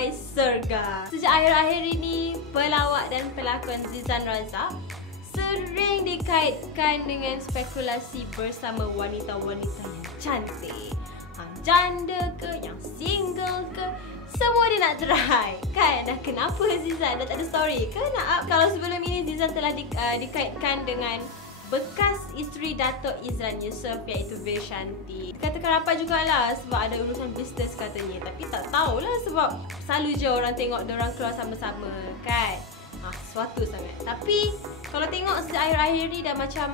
Oi Surga. Sejak akhir-akhir ini, pelawak dan pelakon Zizan Razak sering dikaitkan dengan spekulasi bersama wanita-wanita yang cantik. Janda ke, yang single ke, semua dia nak try kan. Dah kenapa Zizan dah tak ada story ke nak up? Kalau sebelum ini Zizan telah dikaitkan dengan bekas isteri Datuk Izran Yusof iaitu Vishanti. Katakan rapat jugalah sebab ada urusan bisnes katanya. Tapi tak tahulah sebab selalu je orang tengok diorang keluar sama-sama kan. Sesuatu sangat. Tapi kalau tengok sejak akhir-akhir ni dah macam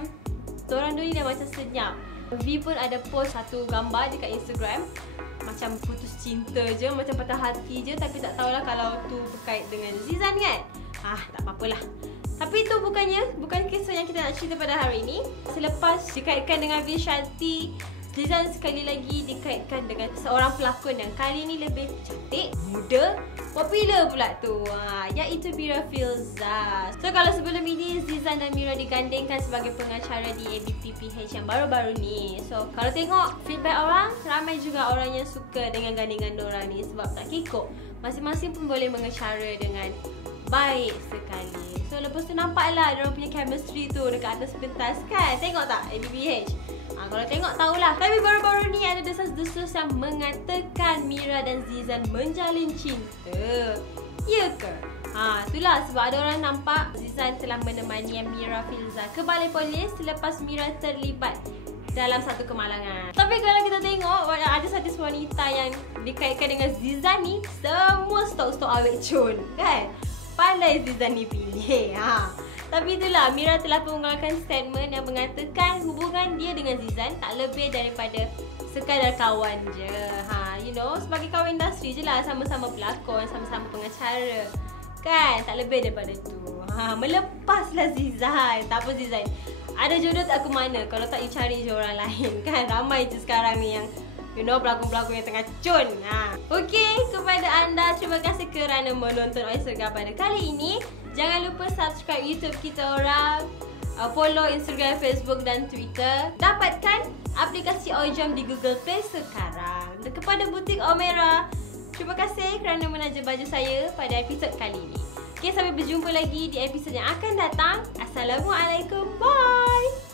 diorang dua ni dah macam senyap. V pun ada post satu gambar dekat Instagram macam putus cinta je, macam patah hati je. Tapi tak tahulah kalau tu berkait dengan Zizan kan. Tak apa-apalah. Tapi itu bukan kisah yang kita nak cerita pada hari ini. Selepas dikaitkan dengan Vishanti, Zizan sekali lagi dikaitkan dengan seorang pelakon yang kali ini lebih cantik, muda, popular pula tu, iaitu Mira Filzah. So kalau sebelum ini Zizan dan Mira digandingkan sebagai pengacara di ABPPH yang baru-baru ni. So kalau tengok feedback orang, ramai juga orang yang suka dengan gandingan diorang ni sebab tak kikuk. Masing-masing pun boleh mengacara dengan baik sekali. So lepas tu nampaklah diorang punya chemistry tu dekat atas pentas kan. Tengok tak ABPH? Kalau tengok tahulah. Tapi baru-baru ni ada desas-desus yang mengatakan Mira dan Zizan menjalin cinta. Ya ke? Itulah sebab ada orang nampak Zizan telah menemani Mira Filzah ke balai polis selepas Mira terlibat dalam satu kemalangan. Tapi kalau kita tengok ada satu wanita yang dikaitkan dengan Zizan ni, semua stok-stok awet cun kan. Pandai Zizan ni pilih. Tapi itulah, Mira telah mengeluarkan statement yang mengatakan hubungan dia dengan Zizan tak lebih daripada sekadar kawan je. You know, sebagai kawan industri je lah, sama-sama pelakon, sama-sama pengacara kan, tak lebih daripada tu. Melepaslah Zizan. Tak apa Zizan, ada jodoh tak ke mana kalau tak you cari je orang lain kan. Ramai je sekarang ni yang pelakon-pelakon yang tengah cun. Okey, kepada anda, terima kasih kerana menonton Oi Surga pada kali ini. Jangan lupa subscribe YouTube kita orang, follow Instagram, Facebook dan Twitter. Dapatkan aplikasi Oi Jom di Google Play sekarang. Dan kepada butik Omera, terima kasih kerana menaja baju saya pada episod kali ini. Okey, sampai berjumpa lagi di episod yang akan datang. Assalamualaikum, bye.